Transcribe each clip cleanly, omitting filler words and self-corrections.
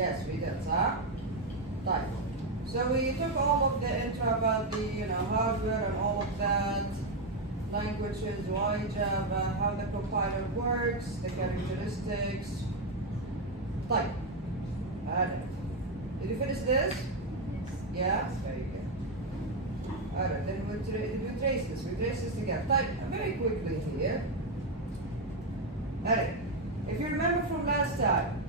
Yes, we did, huh? Type. So we took all of the intro about the hardware and all of that, languages, why Java, how the compiler works, the characteristics. Type. Alright. Did you finish this? Yeah? Very good. Alright, then we trace this. We trace this together. Type very quickly here. Alright. If you remember from last time,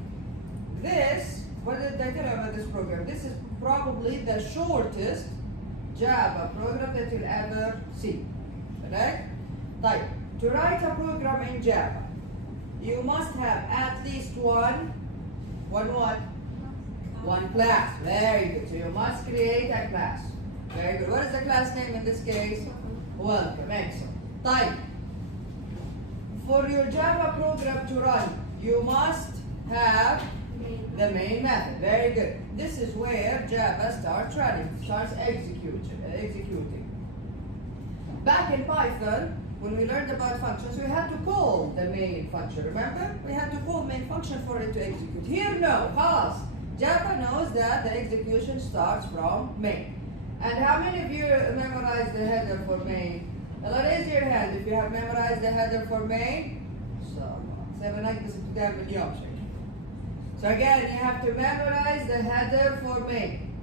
this, what did I tell you about this program? This is probably the shortest Java program that you'll ever see. Correct? Type. To write a program in Java, you must have at least one what? One class. Very good. So you must create a class. Very good. What is the class name in this case? Welcome. Excellent. Type. For your Java program to run, you must have the main method. Very good. This is where Java starts running, starts executing. Back in Python, when we learned about functions, we had to call the main function. Remember? We had to call main function for it to execute. Here, no. Khalaas. Java knows that the execution starts from main. And how many of you memorized the header for main? Now raise your hand if you have memorized the header for main. So again, you have to memorize the header for main.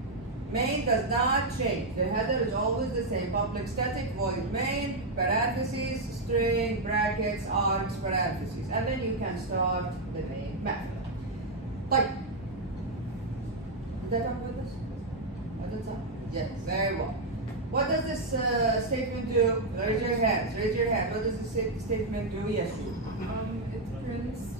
Main does not change. The header is always the same. Public static void main, parentheses, string, brackets, args, parentheses. And then you can start the main method. Type. Did I talk with this? Yes, very well. What does this statement do? Raise your hands. Raise your hand. What does this statement do? Yes. It prints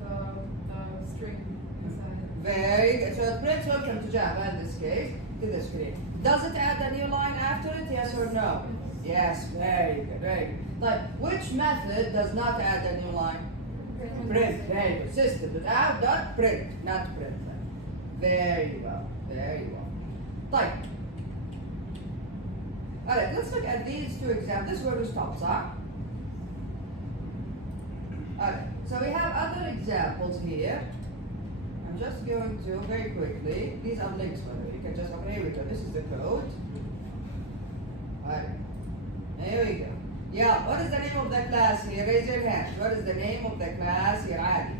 the string inside. Very good. So it prints welcome to Java in this case to the screen. Does it add a new line after it? Yes or no? Yes. Very good. Very good. Like, which method does not add a new line? Print. Very good. System. Without dot print, not print. Very well. Very well. Type. Alright, let's look at these two examples. This is where we stop, huh? Alright, so we have other examples here. I'm just going to very quickly. These are links for you. You can just open. Here we go. This is the code. Alright. Here we go. Yeah, what is the name of the class here? Raise your hand. What is the name of the class here? Adi.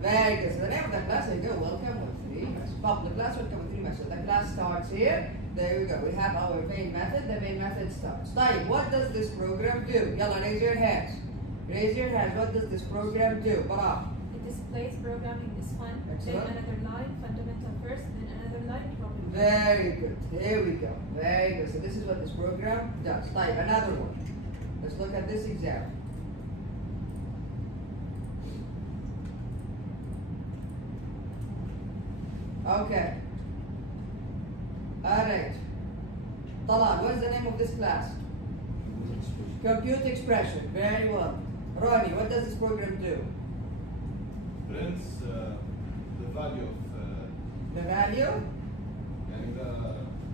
Very good. So the name of the class, here you go. Welcome with 3 messages. Public class, welcome with 3 messages. The class starts here. There we go. We have our main method. The main method starts. Type. What does this program do? Yalla, raise your hands. Raise your hands. What does this program do? Barah. It displays programming is fun. Excellent. Then another line, fundamental first, then another line, problem. Very good. Here we go. Very good. So this is what this program does. Type. Another one. Let's look at this example. Okay. Alright. Talal, what is the name of this class? Compute expression. Very well. Ronnie, what does this program do? Prints the value of The value? and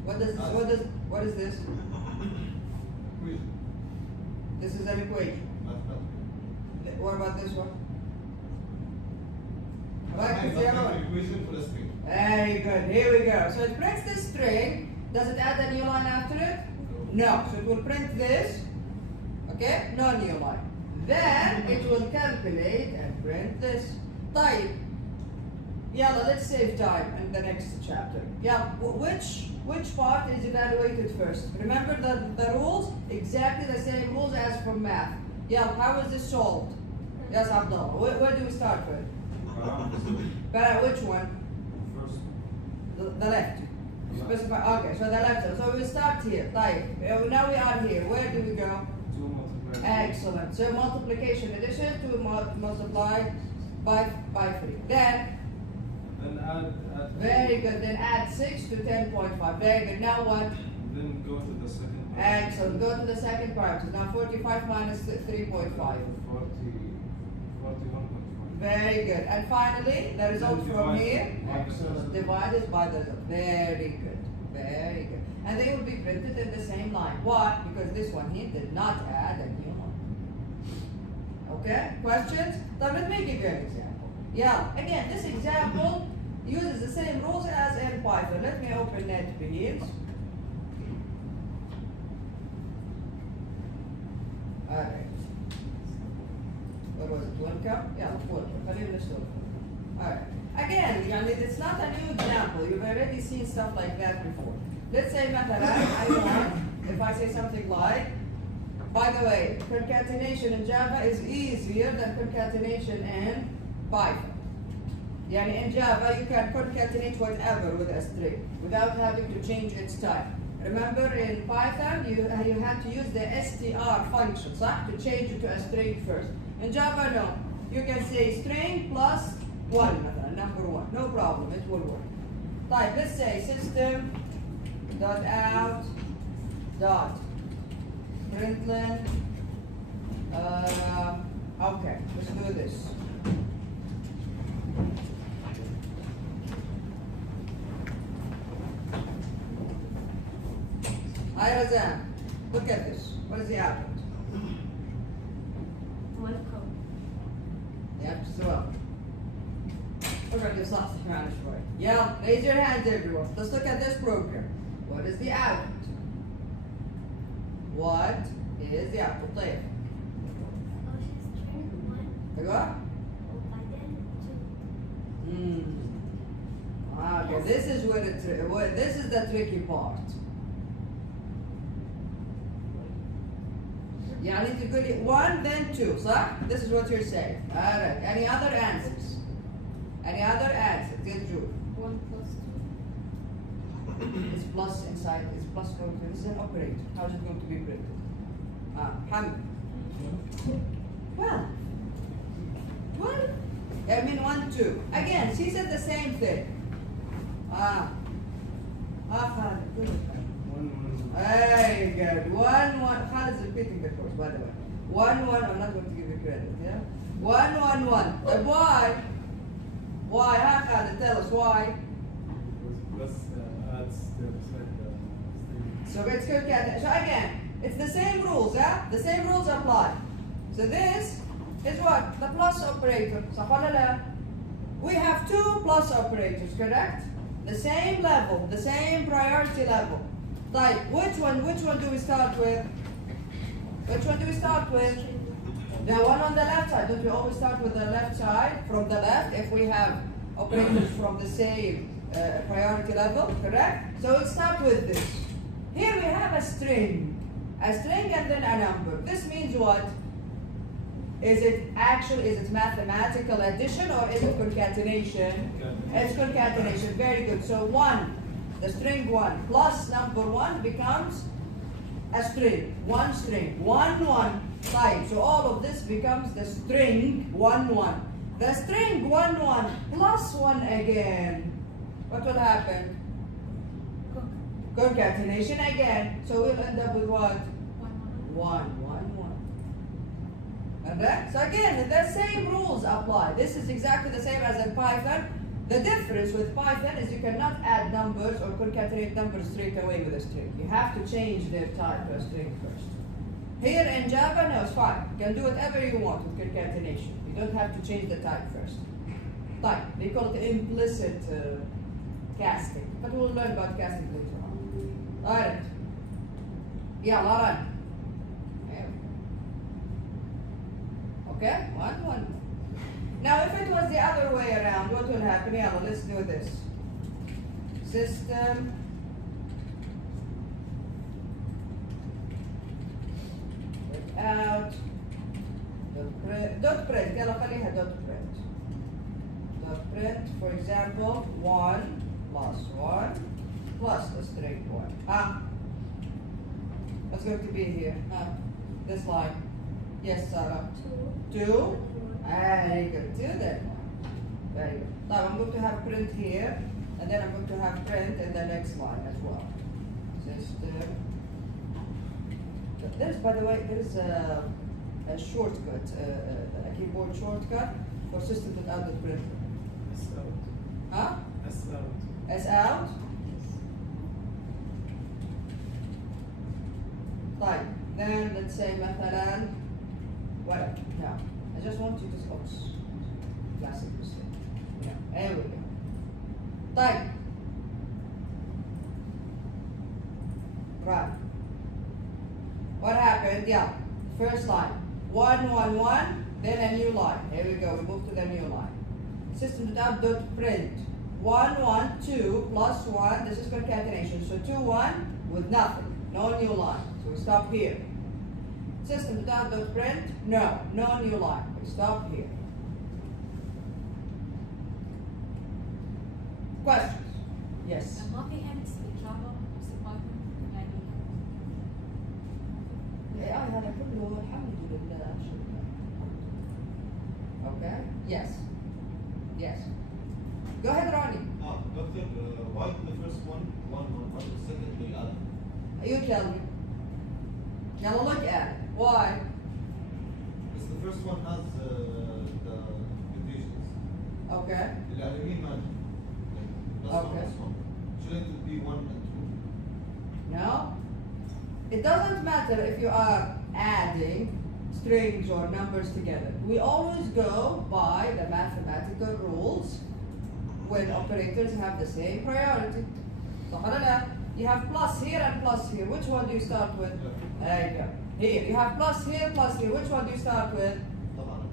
What is this? equation. This is an equation. What about this one? Right, it's the other one. Equation for a string. Very good. Here we go. So it prints this string. Does it add a new line after it? No. So it will print this. Okay? No new line. Then it will calculate and print this. Type. Yalla, let's save time in the next chapter. Yeah, which part is evaluated first? Remember the rules? Exactly the same rules as from math. Yeah, how is this solved? Yes, Abdullah. Where do we start with? But which one? First. The left. Specify. Okay, so the left. So we start here. Type. Now we are here. Where do we go? 2 multiplied. Excellent. So multiplication addition to multiply by 3. Then Then add. very good. Then add 6 to 10.5. Very good. Now what? Then go to the second part. Excellent. Go to the second parenthesis. Now 45 minus 3.5. 41.5. Very good. And finally, the result from here. Excellent. Divided by the result. Very good. Very good. And they will be printed in the same line. Why? Because this one here did not add a new line. Okay? Questions? So let me give you an example. Yeah, again, this example uses the same rules as in Python. Let me open NetBeans. Alright. What was it? Welcome? Yeah, welcome. خلينا نشتغل. Alright. Again, it's not a new example. You've already seen stuff like that before. Let's say مثلا I want, if I say something like, by the way, concatenation in Java is easier than concatenation in Python. In Java, you can concatenate whatever with a string without having to change its type. Remember, in Python, you had to use the str function, صح? To change it to a string first. In Java, no. You can say string plus 1, مثلا, number 1. No problem, it will work. Type, let's say system.out.println. Okay, let's do this. Hi Razan, look at this. What is the output? Welcome. Yep, so we're going to do something around short. Yeah, raise your hands everyone. Let's look at this program. What is the output? What is the output? Play it. Oh, Okay, this is where this is the tricky part. يعني تقولي 1 then 2 صح؟ This is what you're saying. Alright. Any other answers? Any other answers? Good Jude. 1 plus 2. It's plus inside. It's plus going to. This is an operator. How is it going to be printed? Hamid. Well. I mean 1, 2. Again, she said the same thing. Khalid, good. Very good. 1, 1. Khalid's repeating the course, by the way. 1, 1. I'm not going to give you credit, yeah? 1, 1, 1. But why? Why? Khalid, tell us why. Plus adds the string. So it's concatenation. So again, it's the same rules, yeah? The same rules apply. So this is what? The plus operator. صح ولا لا? We have 2 plus operators, correct? The same level, the same priority level. Like, which one do we start with? Which one do we start with? The one on the left side. Don't we always start with the left side from the left if we have operators from the same priority level, correct? So we'll start with this. Here we have a string and then a number. This means what? Is it mathematical addition or is it concatenation? It's concatenation, very good. So 1, the string 1 plus number 1 becomes a string, 1 string, 1, 1, 5. So all of this becomes the string 1, 1. The string 1, 1 plus 1 again. What will happen? Concatenation again. So we'll end up with what? 1, 1, 1. Alright? So again, the same rules apply. This is exactly the same as in Python. The difference with Python is you cannot add numbers or concatenate numbers straight away with a string. You have to change their type to a string first. Here in Java, no, it's fine. You can do whatever you want with concatenation. You don't have to change the type first. Type. They call it implicit casting. But we'll learn about casting later on. Alright. Yeah, Lauren. Okay? 1, 1. Now, if it was the other way around, what will happen? Yeah, well, let's do this. System. Out. Dot print. يلا خليها dot print. Dot print, for example, 1 plus 1 plus the string 1. What's going to be here? This line. Yes, Sarah. 2. Very good. 2 then. Very good. Now I'm going to have print here, and then I'm going to have print in the next line as well. System. There's, by the way, there's a shortcut, a keyboard shortcut for system.out.println. S out. Huh? S out. S out. Right. Then let's say مثلا. Well, yeah. I just want you to oops. Classic mistake. Yeah, there we go. طيب. Right. What happened? Yeah. First line. 1, 1, 1, then a new line. Here we go. We move to the new line. System.out.print. 1, 1, 2 plus 1. This is concatenation. So 2, 1 with nothing. No new line. So we stop here. System.out.print. No new line. We stop here. Questions? Yes. ما في hints بالجافا بس بايثون يعني AI هذا كله الحمد لله شكرا. Okay? Yes. Yes. Go ahead, Ronnie. Doctor, why the first one, why the second the other? You tell me. Now look at it. Why? Because the first one has the conditions. Okay. The aluminum magic. That's Okay. one. Shouldn't it be 1 and 2? No? It doesn't matter if you are adding strings or numbers together. We always go by the mathematical rules when operators have the same priority. So, you have plus here and plus here. Which one do you start with? There you go. Here, you have plus here, plus here. Which one do you start with?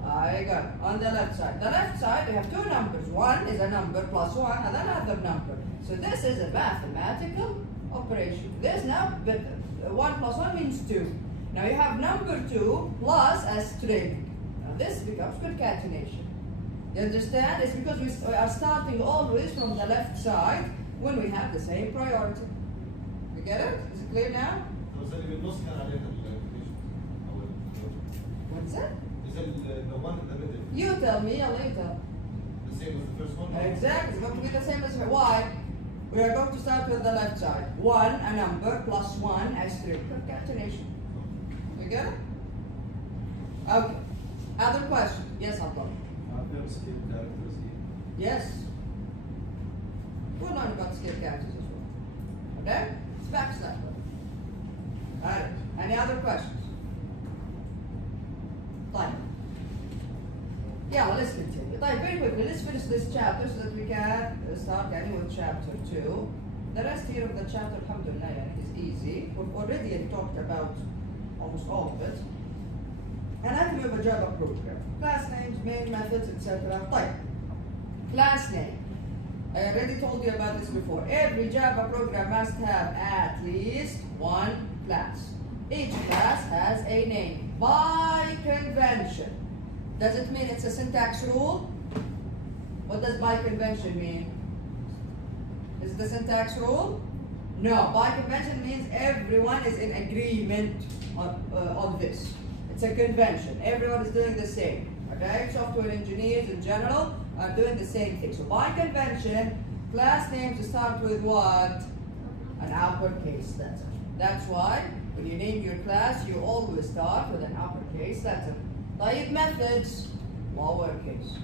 There you go. On the left side. The left side, we have two numbers. One is a number plus one, and another number. So this is a mathematical operation. This now, but 1 plus 1 means 2. Now you have number 2 plus a string. Now this becomes concatenation. You understand? It's because we are starting always from the left side when we have the same priority. You get it? Is it clear now? So اللي بالنص كان عليها الكونديشنز أو What's that? is the one in the middle You tell me, I'll later. the same as the first one? Exactly. It's going to be the same as why? We are going to start with the left side. 1, a number, plus 1, a string. Concatenation. You get it? Okay. Other question? Yes, Abdullah. Are there skip characters here? Yes. We'll learn about skip characters as well. Okay? It's backslash. Alright. Any other questions? Fine. Yeah, well, let's continue. Like, very quickly, let's finish this chapter so that we can start getting with chapter 2. The rest here of the chapter, alhamdulillah, is easy. We've already talked about almost all of it. Anatomy of a Java program. Class names, main methods, etc. Like, class name. I already told you about this before. Every Java program must have at least one class. Each class has a name. By convention. Does it mean it's a syntax rule? What does by convention mean? Is it a syntax rule? No. By convention means everyone is in agreement on this. It's a convention. Everyone is doing the same. Okay? Software engineers in general are doing the same thing. So by convention, class names start with what? An uppercase letter. That's why when you name your class, you always start with an uppercase letter. Type methods, lowercase.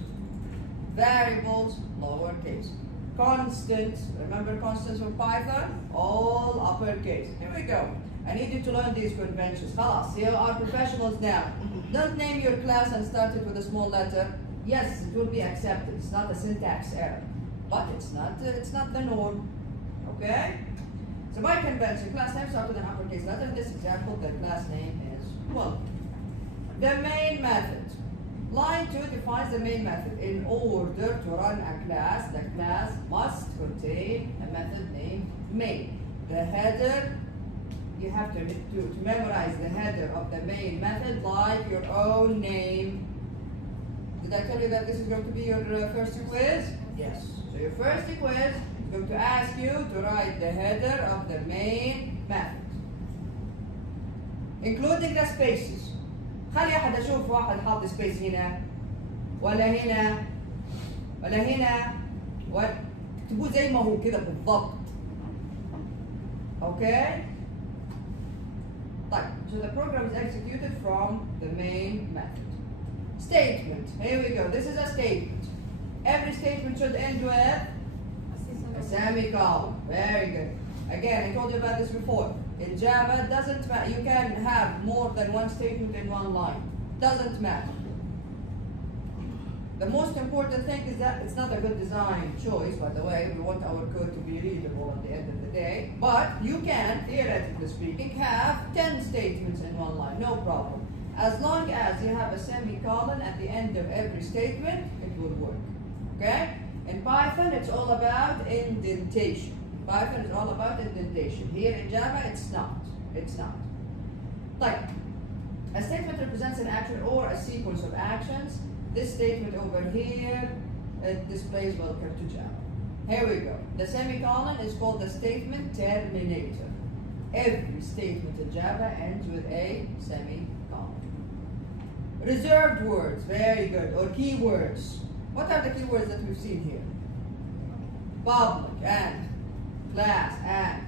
Variables, lowercase. Constants, remember constants from Python? All uppercase. Here we go. I need you to learn these conventions. Khalas, you are professionals now. Don't name your class and start it with a small letter. Yes, it will be accepted. It's not a syntax error, but it's not the norm. Okay? So by convention, class name starts with an uppercase letter. In this example, the class name is 1. The main method. Line 2 defines the main method. In order to run a class, the class must contain a method named main. The header, you have to memorize the header of the main method like your own name. Did I tell you that this is going to be your first quiz? Yes. So your first quiz is going to ask you to write the header of the main method, including the spaces. خلي أحد أشوف واحد حاط سبيس هنا ولا هنا ولا هنا تكتبوه زي ما هو كده بالضبط. Okay? طيب, so the program is executed from the main method. Statement. Here we go. This is a statement. Every statement should end with a semicolon. Very good. Again, I told you about this before. In Java, it doesn't matter. You can have more than one statement in one line. Doesn't matter. The most important thing is that it's not a good design choice, by the way. We want our code to be readable at the end of the day. But you can, theoretically speaking, have 10 statements in one line, no problem. As long as you have a semicolon at the end of every statement, it will work. Okay? In Python, it's all about indentation. Python is all about indentation. Here in Java, it's not. It's not. Like, a statement represents an action or a sequence of actions. This statement over here, it displays welcome to Java. Here we go. The semicolon is called the statement terminator. Every statement in Java ends with a semicolon. Reserved words, very good. Or keywords. What are the keywords that we've seen here? Public and class and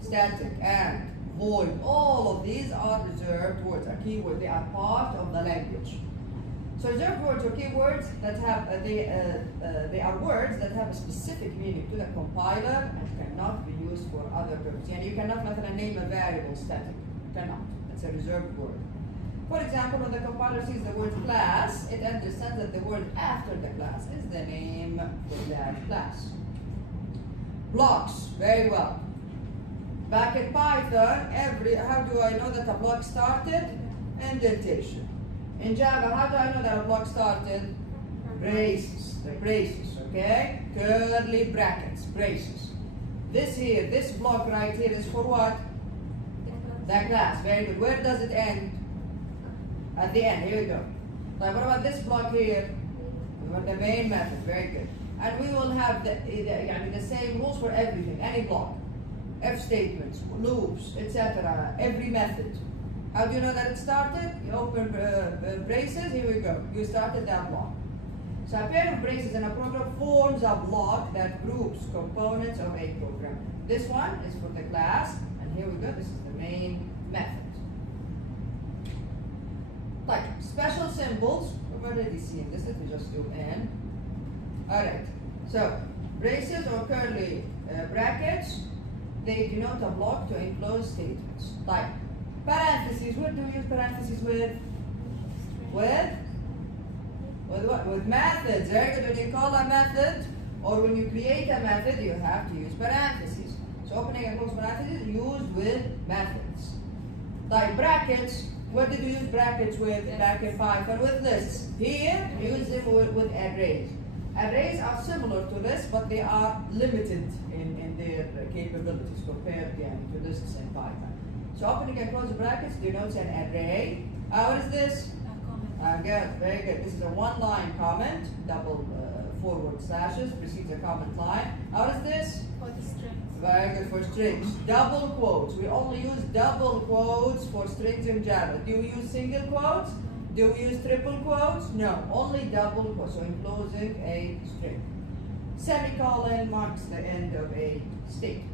static and void. All of these are reserved words, a keyword. They are part of the language. So reserved words or keywords that have they are words that have a specific meaning to the compiler and cannot be used for other purposes. And you cannot مثلا name a variable static. Cannot. It's a reserved word. For example, when the compiler sees the word class, it understands that the word after the class is the name for that class. Blocks, very well. Back in Python, how do I know that a block started? Indentation. In Java, how do I know that a block started? Braces, the braces, okay? Curly brackets, braces. This block right here is for what? The class, very good. Where does it end? At the end, here we go. So what about this block here? The main method, very good. And we will have the same rules for everything, any block. If statements, loops, etc. Every method. How do you know that it started? You open braces, here we go. You started that block. So a pair of braces in a program forms a block that groups components of a program. This one is for the class, and here we go, this is the main method. Like special symbols, we've already seen this, let me just zoom in. Alright, so braces or curly brackets, they denote a block to enclose statements. Like parentheses, what do we use parentheses with? With what? With methods. Very good. When you call a method or when you create a method, you have to use parentheses. So opening and closing parentheses used with methods. Like brackets, what did we use brackets with back in Python? With lists. Here, use them with arrays. Arrays are similar to lists, but they are limited in their capabilities compared to lists in Python. So opening and closing brackets denotes an array. What is this? Good, very good. This is a one-line comment, double forward slashes, precedes a comment line. What is this? For the strings. Very good, for strings. Double quotes. We only use double quotes for strings in Java. Do we use single quotes? Do we use triple quotes? No, only double quotes, so enclosing a string. Semicolon marks the end of a statement.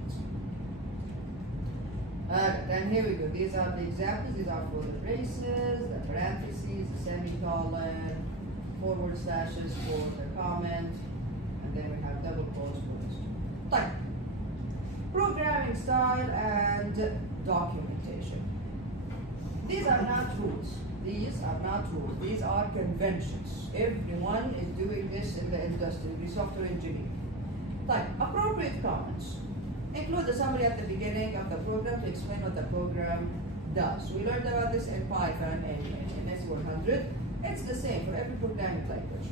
Then here we go. These are the examples. These are for the braces, the parentheses, the semicolon, forward slashes for the comment, and then we have double quotes for this. Type. Programming style and documentation. These are not rules. These are not rules. These are conventions. Everyone is doing this in the industry, the software engineering. Type. Appropriate comments. Include a summary at the beginning of the program to explain what the program does. We learned about this in Python and in SE120. It's the same for every programming language.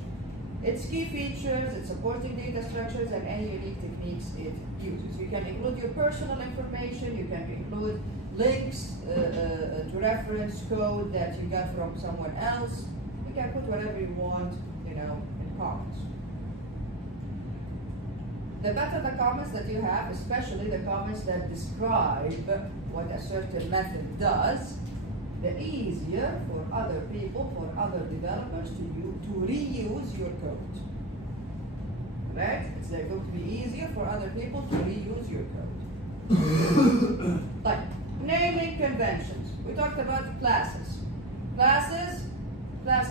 Its key features, its supporting data structures, and any unique techniques it uses. You can include your personal information, you can include links to reference code that you got from someone else. You can put whatever you want, in comments. The better the comments that you have, especially the comments that describe what a certain method does, the easier for other people, for other developers to reuse your code. Right? It's going to be easier for other people to reuse your code. Like naming conventions. We talked about classes. Class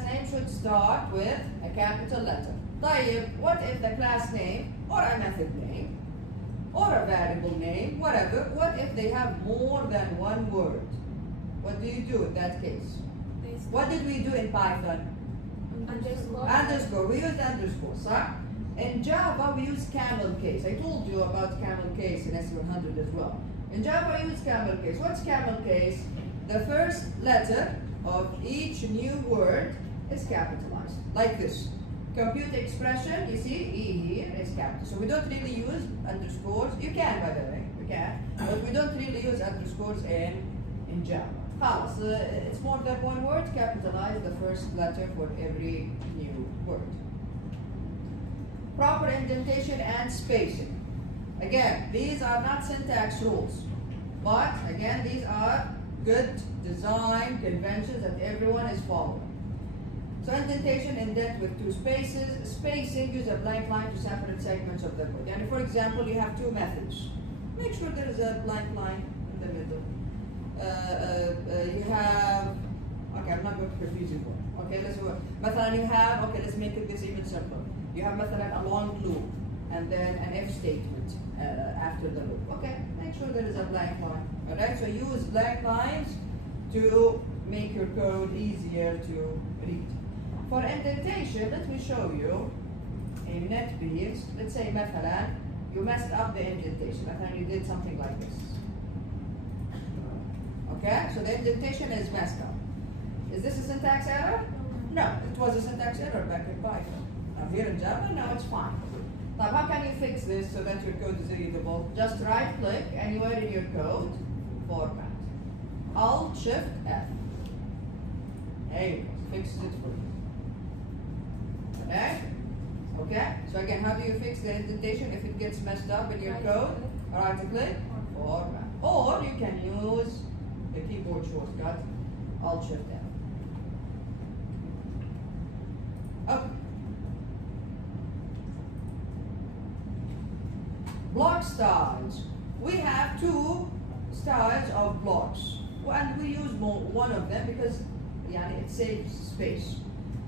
name should start with a capital letter. What if the class name or a method name or a variable name, whatever, what if they have more than one word? What do you do in that case? What did we do in Python? Underscore. We use underscore, صح? In Java we use camel case. I told you about camel case in SE100 as well. In Java we use camel case. What's camel case? The first letter of each new word is capitalized, like this. Compute expression, you see, E here is capital. So we don't really use underscores. You can, by the way, we can, but we don't really use underscores in Java. خلاص, it's more than one word, capitalize the first letter for every new word. Proper indentation and spacing. Again, these are not syntax rules, but again, these are good design conventions that everyone is following. So indentation, indent with two spaces. Spacing, use a blank line to separate segments of the code. And for example, you have two methods. Make sure there is a blank line in the middle. You have, okay, I'm not going to confuse you more. Okay, let's work. مثلا you have, okay, let's make it this even simpler. You have مثلا a long loop and then an if statement after the loop. Okay, make sure there is a blank line. Alright, so use blank lines to make your code easier to read. For indentation, let me show you in NetBeans. Let's say مثلا you messed up the indentation. مثلا you did something like this. Okay, so the indentation is messed up. Is this a syntax error? No, it was a syntax error back in Python. Now here in Java, no, it's fine. Now how can you fix this so that your code is readable? Just right click anywhere in your code, format. Alt-Shift-F. There you go, fixes it for you. Okay? Okay, so again, how do you fix the indentation if it gets messed up in your code? Right click, format. Or you can use the keyboard shortcut, Alt-Shift-F. Okay. Block styles. We have two styles of blocks. And we use one of them because it saves space.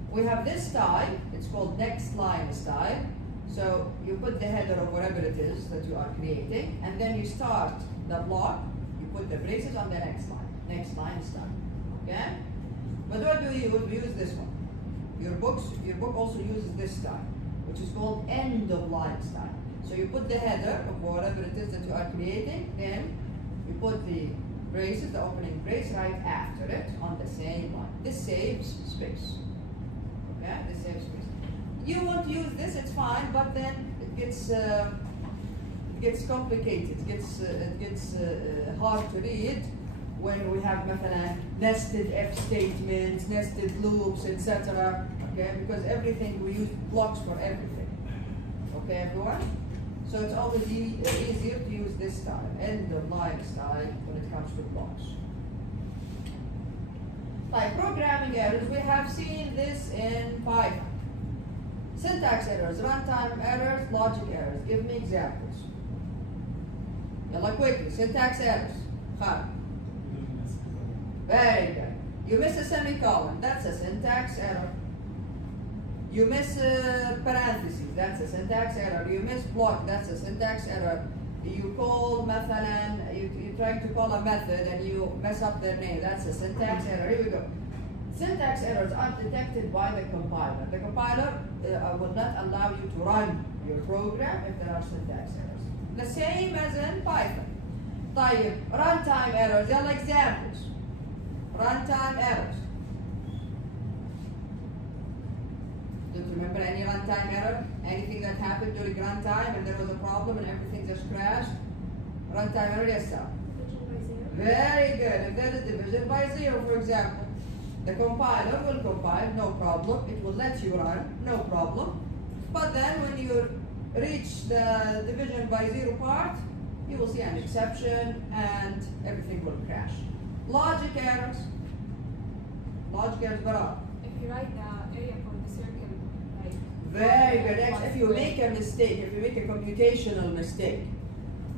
We have this style, it's called next line style. So you put the header of whatever it is that you are creating, and then you start the block, you put the braces on the next line style. Okay? But what do we use? We use this one. Your book also uses this style, which is called end of line style. So you put the header of whatever it is that you are creating, then you put the braces, the opening brace right after it on the same line. This saves space. Okay, this saves space. You want to use this, it's fine, but then it gets complicated. It gets hard to read when we have مثلا nested if statements, nested loops, etc. Okay, because everything we use blocks for everything. Okay, everyone. So it's always easier to use this style, end of line style, when it comes to blocks. Like programming errors, we have seen this in Python. Syntax errors, runtime errors, logic errors. Give me examples. Yalla quickly, syntax errors. Very good. You miss a semicolon, that's a syntax error. You miss parentheses, that's a syntax error. You miss block, that's a syntax error. You call مثلا, you're trying to call a method and you mess up their name, that's a syntax error. Here we go. Syntax errors are detected by the compiler. The compiler will not allow you to run your program if there are syntax errors. The same as in Python. طيب, runtime errors, يلا examples. Runtime errors. Do you remember any runtime error? Anything that happened during runtime and there was a problem and everything just crashed? Runtime error, yes sir. Very good. If there is division by zero, for example, the compiler will compile, no problem. It will let you run, no problem. But then when you reach the division by zero part, you will see an exception and everything will crash. Logic errors. Logic errors, but If you write the area for the circle, like very good. If you make a mistake, if you make a computational mistake,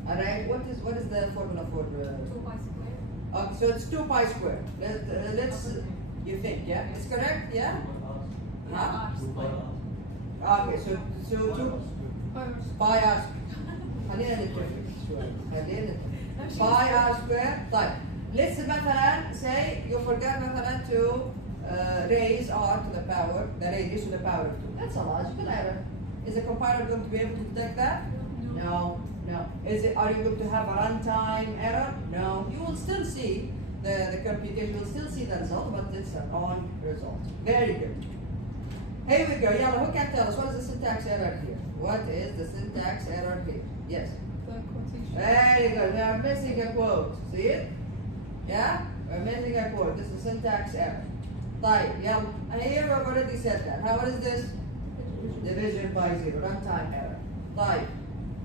all right. What is the formula for? 2 pi squared. So it's 2 pi squared. Let's. You think, yeah? It's correct, yeah? Huh? Okay, so 2 pi r. خلينا نتفق شوي. خلينا نتفق. Pi r squared. طيب. Let's مثلا say you forget مثلا to raise r to the power, the radius to the power of 2. That's a logical error. Is the compiler going to be able to detect that? No, no. Are you going to have a runtime error? No. You will still see the computation, you will still see the result, but it's a wrong result. Very good. Here we go. Yalla, who can tell us what is the syntax error here? What is the syntax error here? Yes. The quotation. Very good. We are missing a quote. See it? Yeah? We're missing a quote. This is syntax error. Type. Yeah. Here I've already said that. How what is this? Division by 0. Runtime error. Type.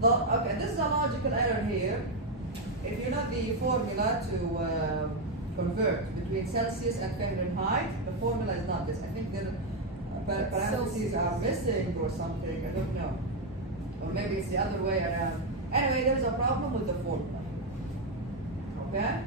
Okay, this is a logical error here. If you know the formula to convert between Celsius and Fahrenheit, the formula is not this. I think the parentheses are missing or something. I don't know. Or maybe it's the other way around. Anyway, there's a problem with the formula. Okay?